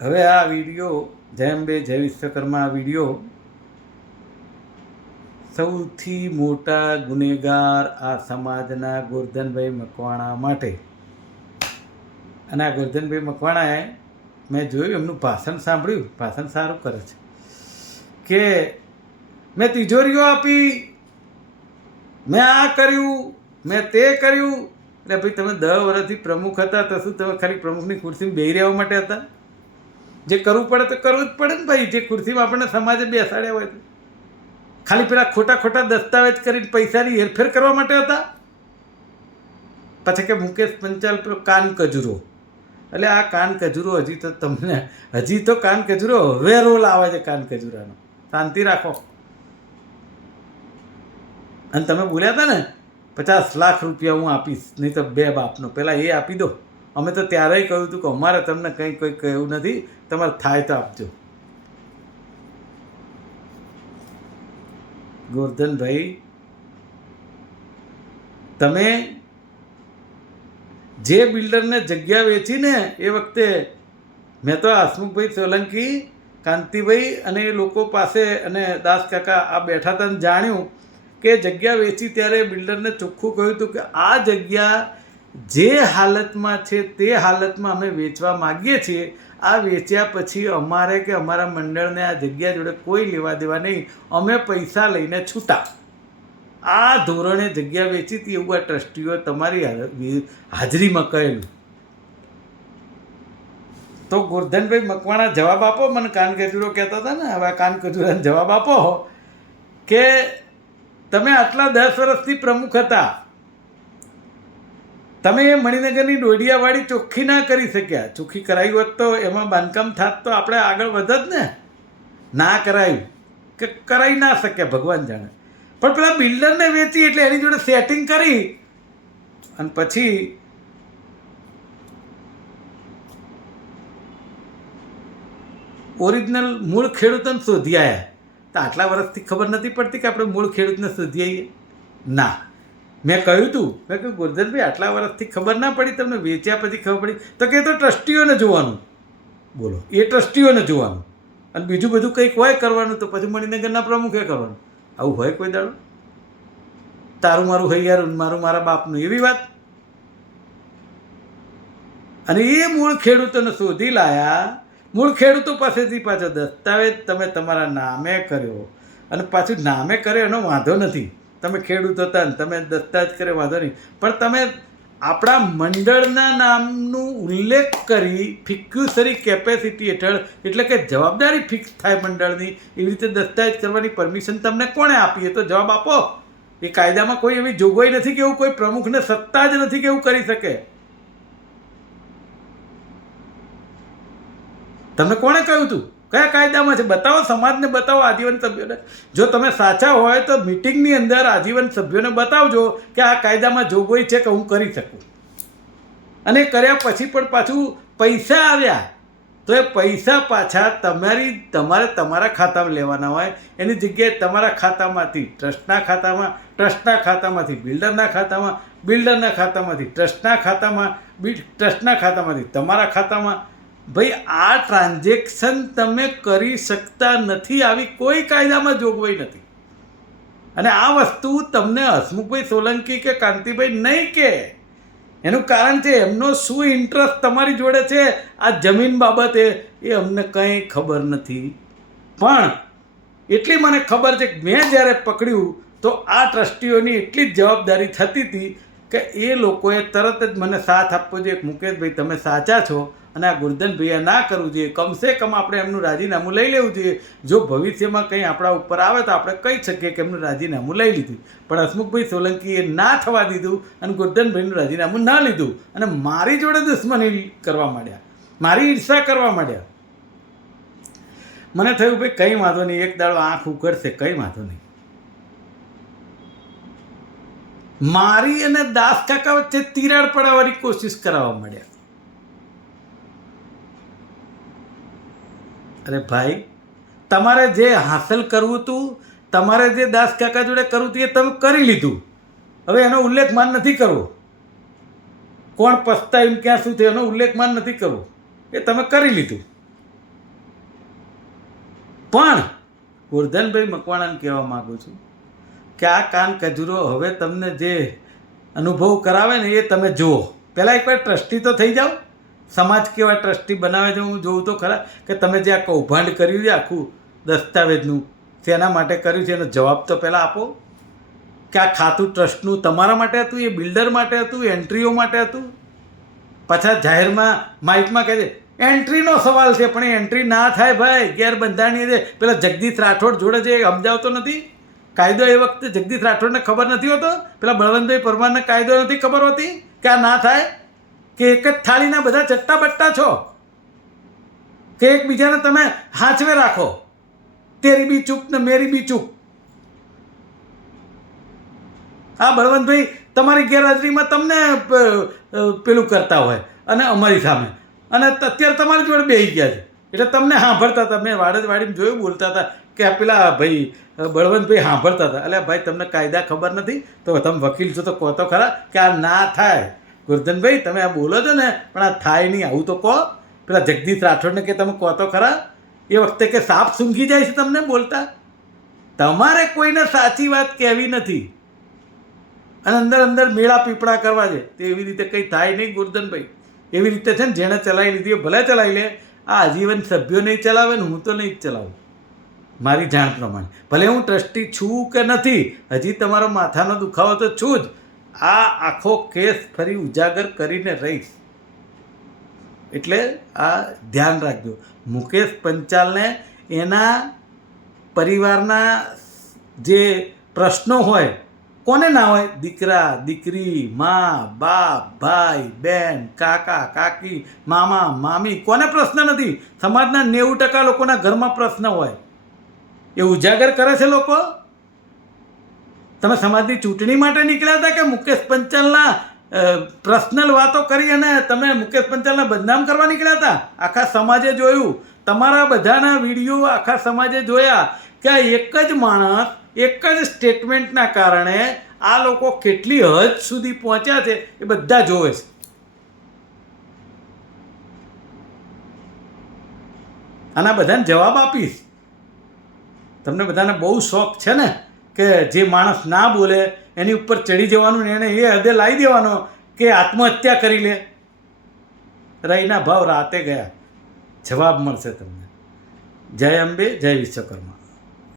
હવે આ વિડીયો જય અંબે જય વિશ્વકર્મા આ વિડીયો સૌથી મોટા ગુનેગાર આ સમાજના ગોરધનભાઈ મકવાણા માટે. અને આ ગોરધનભાઈ મકવાણાએ મેં જોયું, એમનું ભાષણ સાંભળ્યું, ભાષણ સારું કરે છે કે મેં તિજોરીઓ આપી, મેં આ કર્યું, મેં તે કર્યું. એટલે ભાઈ તમે 10 વર્ષથી પ્રમુખ હતા તો શું તમે ખાલી પ્રમુખની ખુરશીમાં બેસી રહેવા માટે હતા? જે કરવું પડે તો કરવું જ પડે ને ભાઈ. જે ખુરશીમાં આપણને સમાજે બેસાડ્યા હોય તો ખાલી પેલા ખોટા ખોટા દસ્તાવેજ કરીને પૈસાની હેરફેર કરવા માટે હતા? પછી કે મુકેશ પંચાલ પેલો કાન કજુરો, એટલે આ કાન કજુરો હજી તો કાન કજુરો હવે રોલ આવે છે કાન કજુરાનો. શાંતિ રાખો. અને તમે બોલ્યા હતા ને 50 લાખ રૂપિયા હું આપીશ, નહીં તો 2 બાપનો, પહેલાં એ આપી દો. અમે તો ત્યારે કહ્યું હતું કે અમારે તમને કંઈ કોઈ કહ્યું નથી, તમારે થાય તો આપજો. ગોરધનભાઈ, તમે જે બિલ્ડરને જગ્યા વેચીને એ વખતે મેં તો હસમુખભાઈ સોલંકી, કાંતિભાઈ અને એ લોકો પાસે અને દાસ કાકા આ બેઠા હતા ને જાણ્યું કે જગ્યા વેચી ત્યારે બિલ્ડરને ચોખ્ખું કહ્યું હતું કે આ જગ્યા જે હાલતમાં છે તે હાલતમાં અમે વેચવા માગીએ છીએ. આ વેચ્યા પછી અમારે કે અમારા મંડળને આ જગ્યા જોડે કોઈ લેવા દેવા નહીં, અમે પૈસા લઈને છૂટા. આ ધોરણે જગ્યા વેચી હતી એવું આ ટ્રસ્ટીઓ તમારી હાજરીમાં કહેલું. તો ગોરધનભાઈ મકવાણા જવાબ આપો. મને કાન કજુરો કહેતા હતા ને, હવે કાન કજુરાને જવાબ આપો કે તમે આટલા 10 વર્ષથી પ્રમુખ હતા, તમે એ મણિનગરની ડોડિયાવાળી ચોખ્ખી ના કરી શક્યા. ચોખ્ખી કરાવી હોત તો એમાં બાંધકામ થાત તો આપણે આગળ વધત ને. ના કરાયું કે કરાવી ના શક્યા, ભગવાન જાણે. પણ પેલા બિલ્ડરને વેચી એટલે એની જોડે સેટિંગ કરી અને પછી ઓરિજિનલ મૂળ ખેડૂતોને શોધી આવ્યા. તો આટલા વર્ષથી ખબર નથી પડતી કે આપણે મૂળ ખેડૂતને શોધી આવીએ? ના, મેં કહ્યું હતું, મેં કહ્યું ગોરધનભાઈ આટલા વર્ષથી ખબર ના પડી, તમને વેચ્યા પછી ખબર પડી. તો કે તો ટ્રસ્ટીઓને જોવાનું. બોલો, એ ટ્રસ્ટીઓને જોવાનું અને બીજું બધું કંઈક હોય કરવાનું તો પછી મણિનગરના પ્રમુખે કરવાનું. આવું હોય કોઈ દાડો? તારું મારું હૈયારું, મારું મારા બાપનું, એવી વાત. અને એ મૂળ ખેડૂતોને શોધી લાયા. મૂળ ખેડૂતો પાસેથી પાછો દસ્તાવેજ તમે તમારા નામે કર્યો, અને પાછું નામે કર્યો એનો વાંધો નથી. તમે ખેડૂત હતા ને તમે દસ્તાવેજ કર્યો વાંધો નહીં, પણ તમે આપણા મંડળના નામનું ઉલ્લેખ કરી ફિક્યુસરી કેપેસિટી હેઠળ, એટલે કે જવાબદારી ફિક્સ થાય મંડળની, એવી રીતે દસ્તાવેજ કરવાની પરમિશન તમને કોણે આપી? એ તો જવાબ આપો. એ કાયદામાં કોઈ એવી જોગવાઈ નથી કે એવું કોઈ પ્રમુખને સત્તા જ નથી કે એવું કરી શકે. તમને કોણે કહ્યું હતું? કયા કાયદામાં છે? બતાવો, સમાજને બતાવો, આજીવન સભ્યોને. જો તમે સાચા હોય તો મિટિંગની અંદર આજીવન સભ્યોને બતાવજો કે આ કાયદામાં જોગવાઈ છે કે હું કરી શકું. અને કર્યા પછી પણ પાછું પૈસા આવ્યા તો એ પૈસા પાછા તમારે તમારા ખાતામાં લેવાના હોય. એની જગ્યાએ તમારા ખાતામાંથી ટ્રસ્ટના ખાતામાં, ટ્રસ્ટના ખાતામાંથી બિલ્ડરના ખાતામાં, બિલ્ડરના ખાતામાંથી ટ્રસ્ટના ખાતામાં, ટ્રસ્ટના ખાતામાંથી તમારા ખાતામાં. ભાઈ, આ ટ્રાન્ઝેક્શન તમે કરી શકતા નથી, આવી કોઈ કાયદામાં જોગવાઈ નથી. અને આ વસ્તુ તમને હસમુખભાઈ સોલંકી કે કાંતિભાઈ નહીં કે. એનું કારણ છે એમનો શું ઇન્ટરેસ્ટ તમારી જોડે છે આ જમીન બાબતે, એ અમને કંઈ ખબર નથી. પણ એટલી મને ખબર છે કે મેં જ્યારે પકડ્યું તો આ ટ્રસ્ટીઓની એટલી જ જવાબદારી થતી હતી કે એ લોકોએ તરત જ મને સાથ આપવો જોઈએ. મુકેશભાઈ, તમે સાચા છો અને આ ગોરધનભાઈએ ના કરવું જોઈએ. કમસે કમ આપણે એમનું રાજીનામું લઈ લેવું જોઈએ. જો ભવિષ્યમાં કંઈ આપણા ઉપર આવે તો આપણે કહી શકીએ કે એમનું રાજીનામું લઈ લીધું. પણ હસમુખભાઈ સોલંકીએ ના થવા દીધું અને ગોરધનભાઈનું રાજીનામું ના લીધું અને મારી જોડે દુશ્મની કરવા માંડ્યા, મારી ઈર્ષા કરવા માંડ્યા. મને થયું ભાઈ કંઈ વાંધો નહીં, એક દાડો આંખ ઉઘડશે, કંઈ વાંધો નહીં. મારી અને દાસ કાકા વચ્ચે તિરાડ પડાવવાની કોશિશ કરાવવા માંડ્યા. અરે ભાઈ, તમારે જે હાંસલ કરવું હતું, તમારે જે દાસ કાકા જોડે કરવું હતું એ તમે કરી લીધું. હવે એનો ઉલ્લેખમાન નથી કરવો. કોણ પસ્તાય ક્યાં શું થયું એનો ઉલ્લેખમાન નથી કરવો. એ તમે કરી લીધું. પણ ગોરધનભાઈ મકવાણાને કહેવા માગું છું કે આ કાન કજૂરો હવે તમને જે અનુભવ કરાવે ને એ તમે જુઓ. પહેલાં એકવાર ટ્રસ્ટી તો થઈ જાઓ. સમાજ કેવા ટ્રસ્ટી બનાવે છે હું જોઉં તો ખરા કે તમે જે આ કૌભાંડ કર્યું છે આખું દસ્તાવેજનું શેના માટે કર્યું છે એનો જવાબ તો પહેલાં આપો કે આ ખાતું ટ્રસ્ટનું તમારા માટે હતું, એ બિલ્ડર માટે હતું, એન્ટ્રીઓ માટે હતું. પાછા જાહેરમાં માઇકમાં કહે છે એન્ટ્રીનો સવાલ છે, પણ એ એન્ટ્રી ના થાય ભાઈ, ગેરબંધારણીય છે. પેલા જગદીશ રાઠોડ જોડે છે એ સમજાવતો નથી. કાયદો એ વખતે જગદીશ રાઠોડને ખબર નથી હોતો, પેલા બળવંતભાઈ પરમારને કાયદો નથી ખબર હોતી કે આ ના થાય, કે એક જ થાળીના બધા ચટ્ટા બટ્ટા છો, કે એકબીજાને તમે હાંચવે રાખો, તેરી બી ચૂપ ને મેરી બી ચૂપ. આ બળવંતભાઈ તમારી ગેરહાજરીમાં તમને પેલું કરતા હોય અને અમારી સામે, અને અત્યારે તમારી જોડે બેસી ગયા છે એટલે તમને સાંભળતા હતા. મેં વાડીમાં જોયું બોલતા હતા કે પેલા ભાઈ બળવંતભાઈ સાંભળતા હતા. એટલે ભાઈ તમને કાયદા ખબર નથી તો તમે વકીલ છો તો કહો તો ખરા કે આ ના થાય. ગોરધનભાઈ તમે આ બોલો છો ને પણ આ થાય નહીં, આવું તો કહો. પેલા જગદીશ રાઠોડને કે તમે કહો તો ખરા. એ વખતે કે સાપ સૂંઘી જાય છે તમને બોલતા. તમારે કોઈને સાચી વાત કહેવી નથી અને અંદર અંદર મેળા પીપળા કરવા છે, તે એવી રીતે કંઈ થાય નહીં ગોરધનભાઈ. એવી રીતે છે ને જેણે ચલાવી લીધી ભલે ચલાવી લે. આ આજીવન સભ્યો નહીં ચલાવે ને હું તો નહીં જ ચલાવું મારી જાણ પ્રમાણે. ભલે હું ટ્રસ્ટી છું કે નથી, હજી તમારો માથાનો દુખાવો તો છું જ. આ આખો કેસ ફરી ઉજાગર કરીને રહીશ. એટલે આ ધ્યાન રાખજો. મુકેશ પંચાલને એના પરિવારના જે પ્રશ્નો હોય, કોને ના હોય, દીકરા દીકરી, મા બાપ, ભાઈ બહેન, કાકા કાકી, મામા મામી, કોને પ્રશ્ન નથી? સમાજના 90% લોકોના ઘરમાં પ્રશ્ન હોય, એ ઉજાગર કરે છે લોકો. તમે સમાજની ચૂંટણી માટે નીકળ્યા હતા કે મુકેશ પંચાલના પર્સનલ વાતો કરી અને તમે મુકેશ પંચાલને બદનામ કરવા નીકળ્યા હતા? આખા સમાજે જોયું, તમારા બધાના વિડીયો આખા સમાજે જોયા કે આ એક જ માણસ એક જ સ્ટેટમેન્ટના કારણે આ લોકો કેટલી હદ સુધી પહોંચ્યા છે એ બધા જોવે છે. આના બધાને જવાબ આપીશ. તમને બધાને બહુ શોખ છે ને કે જે માણસ ના બોલે એની ઉપર ચડી જવાનું ને એને એ હદે લાવી દેવાનો કે આત્મહત્યા કરી લે. રહીના ભાવ રાતે ગયા. જવાબ મળશે તમને. જય અંબે, જય વિશ્વકર્મા.